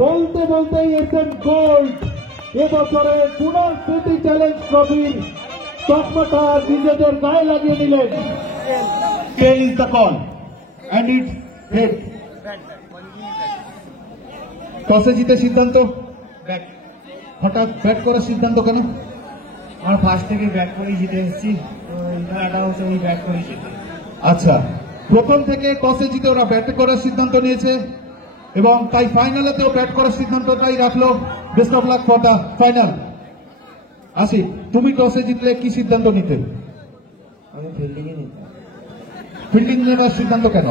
বলতে বলতে SM gold এবছরের পুনঃস্মৃতি চ্যালেঞ্জ ট্রফির তকমাটা নিজেদের গায়ে লাগিয়ে নিলেন। কে is the call and it's head. টসে জিতে সিদ্ধান্ত, হঠাৎ ব্যাট করার সিদ্ধান্ত কেন? আমরা ফার্স্ট থেকে ব্যাট করেই জিতে এসেছি, খেলাটা হচ্ছে ওই ব্যাট করেই জিতে। আচ্ছা, প্রথম থেকে টসে জিতে ওরা ব্যাট করার সিদ্ধান্ত নিয়েছে এবং তাই ফাইনালেতেও ব্যাট করার সিদ্ধান্তটাই রাখলো। Best of luck for the final. আসি, তুমি টসে জিতলে কি সিদ্ধান্ত নিতে? আমি ফিল্ডিংয়ে নিতাম। ফিল্ডিং নেওয়ার সিদ্ধান্ত কেন?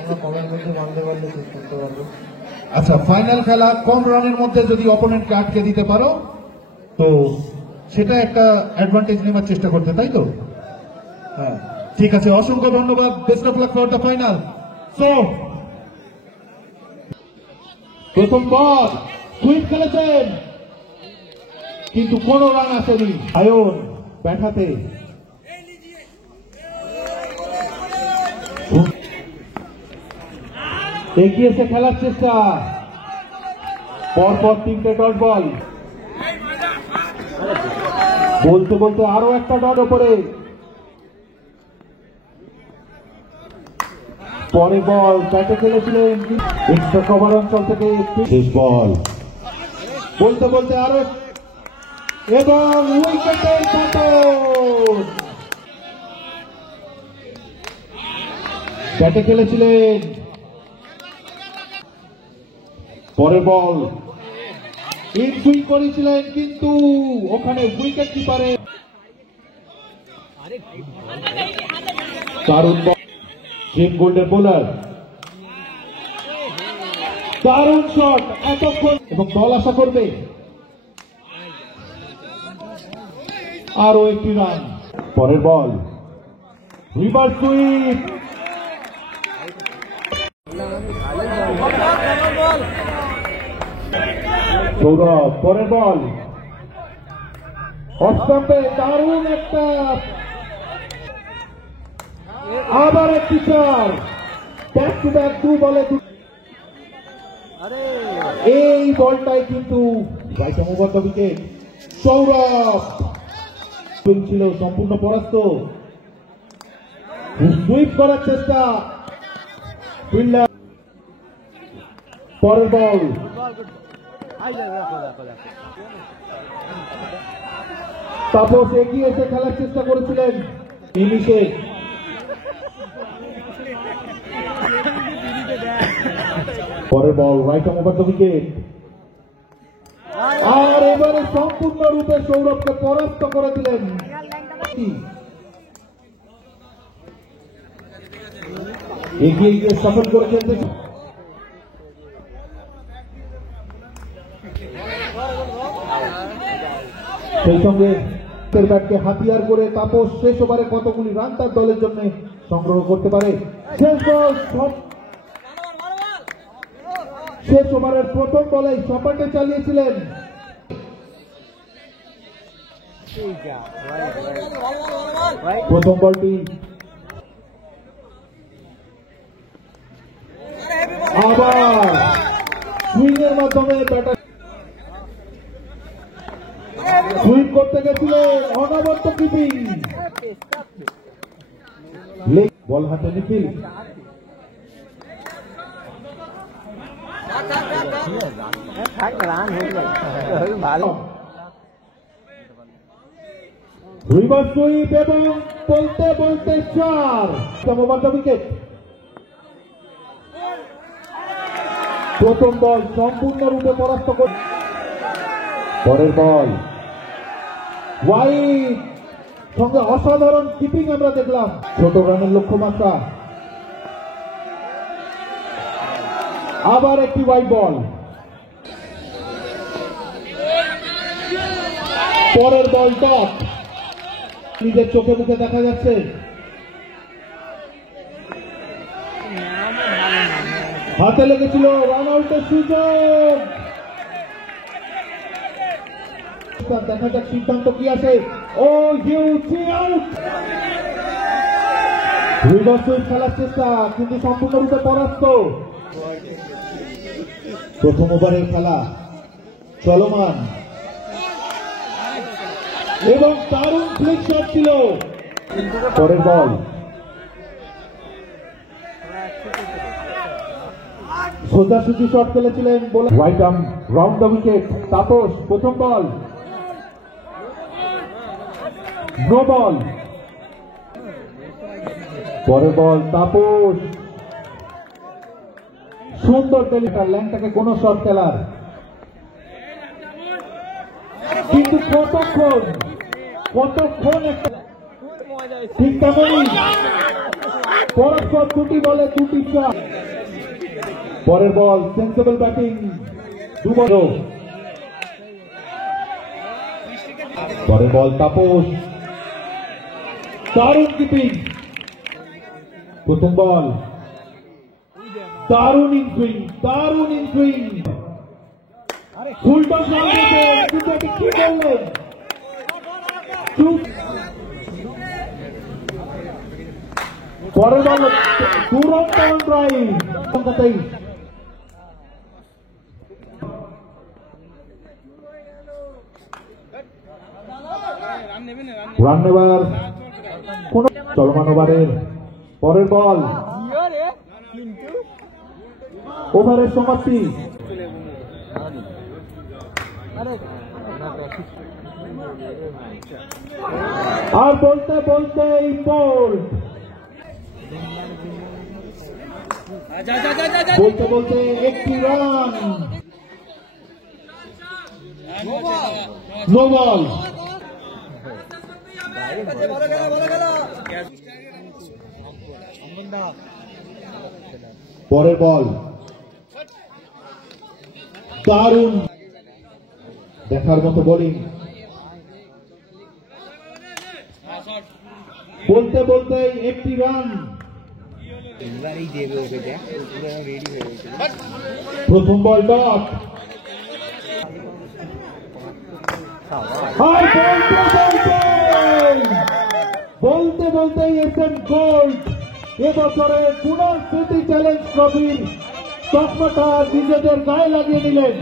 আমরা কমের মধ্যে মানতে পারলে শেষ করতে পারবো। আচ্ছা, ফাইনাল খেলা কম রানের মধ্যে যদি অপোনেন্টকে আটকে দিতে পারো তো সেটা একটা অ্যাডভান্টেজ নেওয়ার চেষ্টা করতে, তাই তো? হ্যাঁ, ঠিক আছে, অসংখ্য ধন্যবাদ। Best of luck for the final. So প্রথম বল সুইপ খেলেছেন কিন্তু কোনো রান আসেনি। আয়ন ব্যাটাতে এগিয়েছে খেলার চেষ্টা, পরপর তিনটে ডট বল, বলতে বলতে আরো একটা ডট ওপরে। পরে বল ব্যাটে খেলেছিলেন এক্সট্রা কভার অঞ্চল থেকে শেষ বল, বলতে বলতে আরো, এবং উইকেটের পতন। ব্যাটে খেলেছিলেন, পরে বল ইন সুইং করেছিলেন কিন্তু ওখানে উইকেট কিপারে দারুণ বল। জিম গোল্ডের বোলার, দারুণ শট এতক্ষণ, এবং বল আশা করবে আরো একটি রান। পরের বল রিভার্স সুইপ, সৌরভ। পরের বল অফ স্টাম্পে দারুণ একটা, আবার একটি চার, ব্যাক টু ব্যাক দু বলে। এই বলটাই কিন্তু বাইচমবদ্ধ উইকেট। সৌরভ ছিল সম্পূর্ণ পরাস্ত, সুইপ করার চেষ্টা ফিল্ডার। পরের বল তাপস এগিয়ে এসে খেলার চেষ্টা করেছিলেন ইনিংসে, পরের বল রাইট ওভার দ্য উইকেট। আর এবারে সম্পূর্ণরূপে সৌরভকে পরাস্ত করে দিলেন। এগিয়ে গিয়ে সফল করে খেলতে, সেই সঙ্গে ব্যাটকে হাতিয়ার করে তাপস শেষ ওভারে কতগুলি রান তার দলের জন্য সংগ্রহ করতে পারে। শেষ ওভারের প্রথম বলে সপাটে চালিয়েছিলেন। প্রথম বলটি আবার সুইংয়ের মাধ্যমে ব্যাটার সুইপ করতে গেছিলেন, অনবদ্য কিপিং, বল হাতে নিখিল, রিভার্স সুইপ এবং বলতে বলতে চার, ওভার দ্য উইকেট। প্রথম বল সম্পূর্ণরূপে পরাস্ত করে, পরের বল ওয়াইড, সঙ্গে অসাধারণ কিপিং আমরা দেখলাম। ছোট রানের লক্ষ্যমাত্রা, আবার একটি ওয়াইড বল, পরের বল টপ, নিজের চোখে মুখে দেখা যাচ্ছে। হাতে লেগেছিল, রান আউটের সুযোগ। দেখা যাক সিদ্ধান্ত কি আছে। ও হিউজ আউট। রিভার্স সুইপ খেলার চেষ্টা কিন্তু সম্পূর্ণরূপে পরাস্ত। প্রথম ওভারের খেলা চলমান এবং দারুণ ফ্লিক শট ছিল। পরের বল সোজাসুজি শট খেলেছিলেন white arm round the wicket. Tapas প্রথম বল নো বল। পরের বল তাপস সুন্দর টেলিটার ল্যাংটাকে কোন শট খেলার, কিন্তু কতক্ষণ একটা ঠিক তেমনই পরস্পর দুটি বলে দুটি শট। পরের বল সেন্সেবল ব্যাটিং দুবার। পরের বল তাপস দারুণ কিপিং। প্রথম বল দারুণ ইনসুইং ফুল টস কি বললেন। পরের বল তুরন্ত রান নেবার কোন চলমান ওভারের পরের বল ওভারের সমাপ্তি। আর বলতে বলতে একটি রান নো বল। পরের বল দারুণ দেখার মতো বোলিং। বলতে বলতে একটি রান। প্রথম বল ডট। বলতে বলতে এসএম গোল্ড এবছরের পুনঃস্মৃতি চ্যালেঞ্জ ট্রফির তকমাটা নিজেদের গায়ে লাগিয়ে নিলেন।